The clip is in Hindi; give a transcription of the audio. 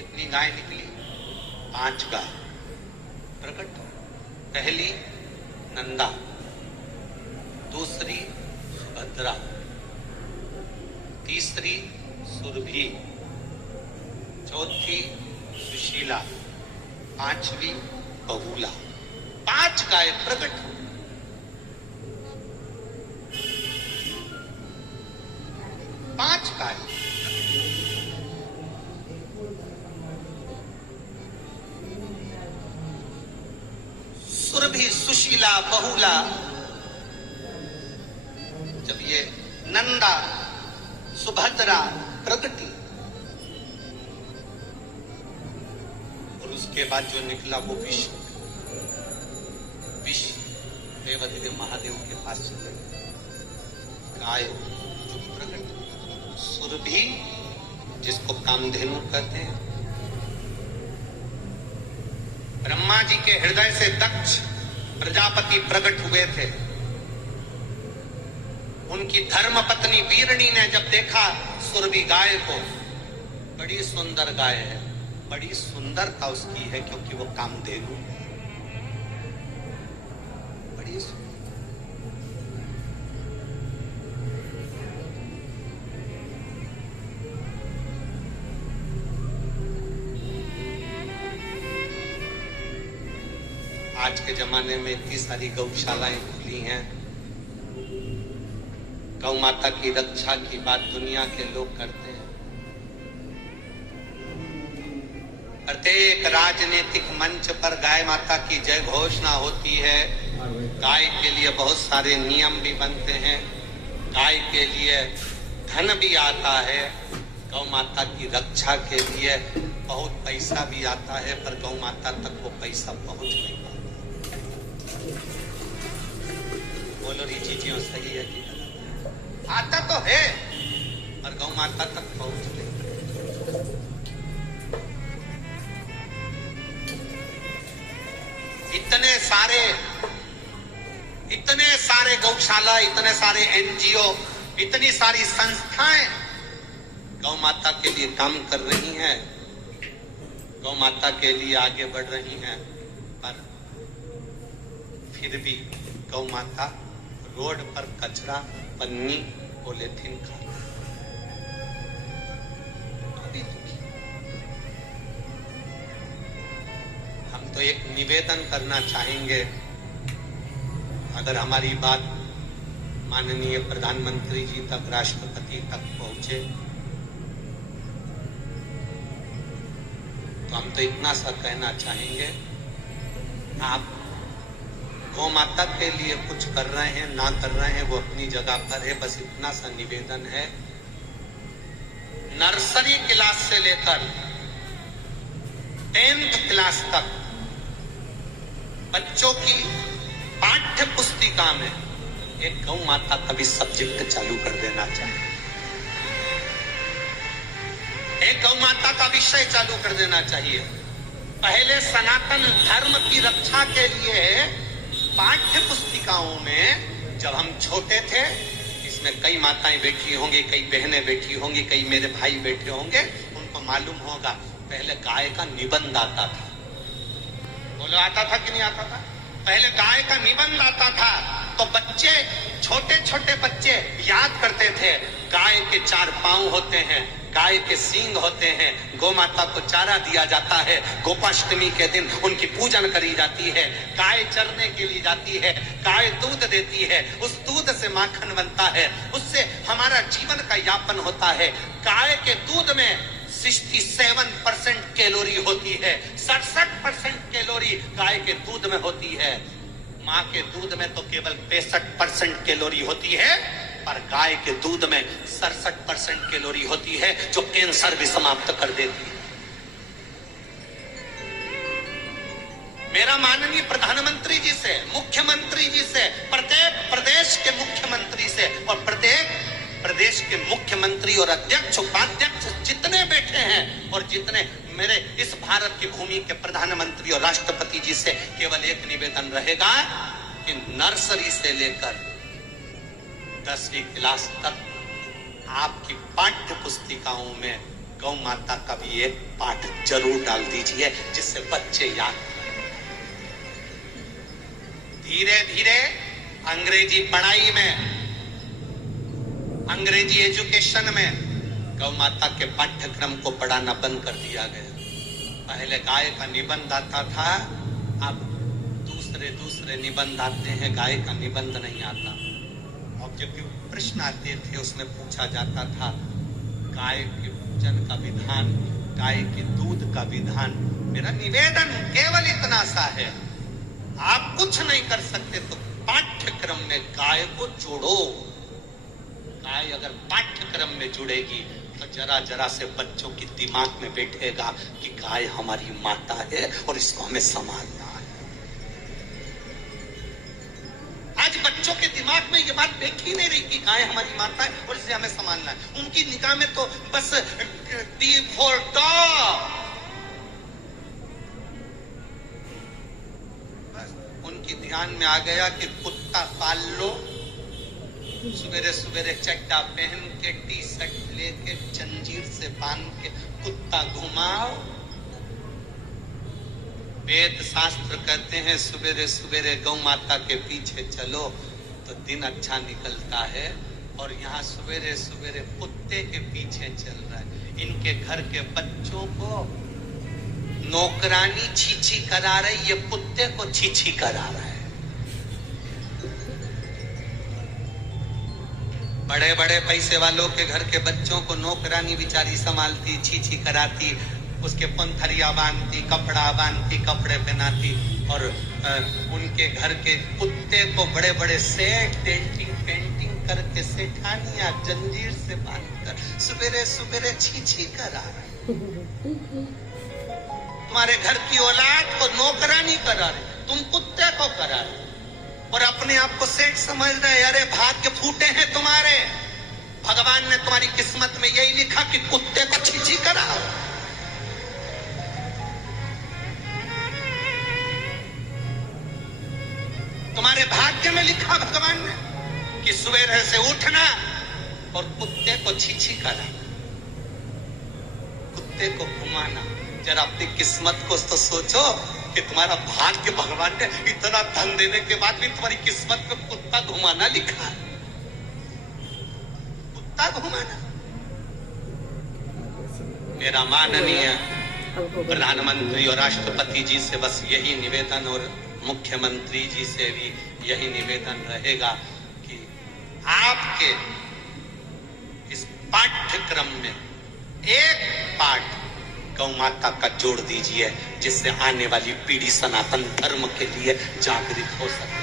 कितनी गाय निकली? 5 गाय प्रकट। पहली नंदा, दूसरी सुभद्रा, तीसरी सुरभि, चौथी सुशीला, 5वीं बहुला। 5 गाय प्रकट। पांच गाय। सुरभि, सुशीला, बहुला। जब ये नंदा, सुभद्रा प्रगति और उसके बाद जो निकला वो विष देवाधिदेव महादेव के पास चले। गाय जो प्रकट, सुरभि जिसको कामधेनु कहते हैं। ब्रह्मा जी के हृदय से दक्ष प्रजापति प्रकट हुए थे। उनकी धर्म पत्नी वीरणी ने जब देखा सुरभि गाय को, बड़ी सुंदर गाय है, बड़ी सुंदरता उसकी है क्योंकि वो कामधेनु है, बड़ी सुंदर। आज के जमाने में इतनी सारी गौशालाएं खुली हैं। गौ माता की रक्षा की बात दुनिया के लोग करते हैं। प्रत्येक राजनीतिक मंच पर गाय माता की जय घोषणा होती है। गाय के लिए बहुत सारे नियम भी बनते हैं, गाय के लिए धन भी आता है, गौ माता की रक्षा के लिए बहुत पैसा भी आता है, पर गौ माता तक वो पैसा पहुंच नहीं पाता। बोलो ये चीजें सही है कि गलत? आता तो है पर गौ माता तक पहुंच नहीं। इतने सारे गौशाला, इतने सारे एनजीओ, इतनी सारी संस्थाएं गौ माता के लिए काम कर रही हैं, गौ माता के लिए आगे बढ़ रही हैं, पर फिर भी गौ माता रोड पर कचरा, पन्नी, पॉलीथीन खाती। हम तो एक निवेदन करना चाहेंगे, अगर हमारी बात माननीय प्रधानमंत्री जी तक, राष्ट्रपति तक पहुंचे तो हम तो इतना सा कहना चाहेंगे, आप गौ माता के लिए कुछ कर रहे हैं ना कर रहे हैं वो अपनी जगह पर है, बस इतना सा निवेदन है, नर्सरी क्लास से लेकर 10th क्लास तक बच्चों की पाठ्य पुस्तिका में एक गौ माता का भी सब्जेक्ट चालू कर देना चाहिए, एक गौ माता का विषय चालू कर देना चाहिए। पहले सनातन धर्म की रक्षा के लिए पाठ्य पुस्तिकाओं में जब हम छोटे थे, इसमें कई माताएं बैठी होंगी, कई बहनें बैठी होंगी, कई मेरे भाई बैठे होंगे, उनको मालूम होगा पहले गाय का निबंध आता था। बोलो आता था कि नहीं आता था? पहले गाय का निबंध आता था तो बच्चे, छोटे छोटे बच्चे याद करते थे, गाय के 4 पांव होते हैं, गाय के सींग होते हैं, गौ माता को चारा दिया जाता है, गोपाष्टमी के दिन उनकी पूजन करी जाती है, गाय चरने के लिए जाती है, गाय दूध देती है, उस दूध से माखन बनता है, उससे हमारा जीवन का यापन होता है। गाय के दूध में 67% कैलोरी होती है, 67% कैलोरी गाय के दूध में होती है। माँ के दूध में तो केवल 65% कैलोरी होती है, पर गाय के दूध में 67% कैलोरी होती है, जो कैंसर भी समाप्त कर देती है। मेरा माननीय प्रधानमंत्री जी से, मुख्यमंत्री जी से, प्रत्येक प्रदेश के मुख्यमंत्री से और प्रत्येक प्रदेश के मुख्यमंत्री और अध्यक्ष, उपाध्यक्ष जितने बैठे हैं और जितने मेरे इस भारत की भूमि के प्रधानमंत्री और राष्ट्रपति जी से केवल एक निवेदन रहेगा कि नर्सरी से लेकर 10वीं क्लास तक आपकी पाठ्य पुस्तिकाओं में गौ माता का भी एक पाठ जरूर डाल दीजिए जिससे बच्चे याद करें। धीरे धीरे अंग्रेजी पढ़ाई में, अंग्रेजी एजुकेशन में गौ माता के पाठ्यक्रम को पढ़ाना बंद कर दिया गया। पहले गाय का निबंध आता था, अब दूसरे निबंध आते हैं, गाय का निबंध नहीं आता। ऑब्जेक्टिव प्रश्न आते थे, उसमें पूछा जाता था गाय के पूजन का विधान, गाय के दूध का विधान। मेरा निवेदन केवल इतना सा है, आप कुछ नहीं कर सकते तो पाठ्यक्रम में गाय को जोड़ो। गाय अगर पाठ्यक्रम में जुड़ेगी तो जरा जरा से बच्चों के दिमाग में बैठेगा कि गाय हमारी माता है और इसको हमें संभालना है। आज बच्चों के दिमाग में ये बात बैठ ही नहीं रही कि गाय हमारी माता है और इसे हमें संभालना है। उनकी निगाह में तो बस डी फॉर डॉग, बस उनकी ध्यान में आ गया कि कुत्ता पाल लो, सवेरे सवेरे चड्डा पहन के, टी शर्ट लेके, जंजीर से बांध के कुत्ता घुमाओ। वेद शास्त्र कहते हैं सवेरे सवेरे गौ माता के पीछे चलो तो दिन अच्छा निकलता है, और यहाँ सवेरे सवेरे कुत्ते के पीछे चल रहा है। इनके घर के बच्चों को नौकरानी छीछी करा रही, ये कुत्ते को छीछी करा रहा है। बड़े बड़े पैसे वालों के घर के बच्चों को नौकरानी बेचारी संभालती, छीछी कराती, उसके पंथरिया बांधती, कपड़ा बांधती, कपड़े पहनाती, और उनके घर के कुत्ते को बड़े बड़े सेठ पेंटिंग करके सेठानिया जंजीर से बांधकर सवेरे सवेरे छीछी करा रहे। तुम्हारे घर की औलाद को नौकरानी करा रहे, तुम कुत्ते को करा रहे, और अपने आप को सेठ समझ रहे। अरे भाग्य फूटे हैं तुम्हारे, भगवान ने तुम्हारी किस्मत में यही लिखा कि कुत्ते को छीछी कराओ। तुम्हारे भाग्य में लिखा भगवान ने कि सवेरे से उठना और कुत्ते को छीछी कराना, कुत्ते को घुमाना। जरा अपनी किस्मत को तो सोचो कि तुम्हारा भाग्य, भगवान ने इतना धन देने के बाद भी तुम्हारी किस्मत में कुत्ता घुमाना लिखा है। कुत्ता घुमाना। मेरा माननीय प्रधानमंत्री और राष्ट्रपति जी से बस यही निवेदन, और मुख्यमंत्री जी से भी यही निवेदन रहेगा कि आपके इस पाठ्यक्रम में एक पाठ गौ माता का जोड़ दीजिए, जिससे आने वाली पीढ़ी सनातन धर्म के लिए जागृत हो सके।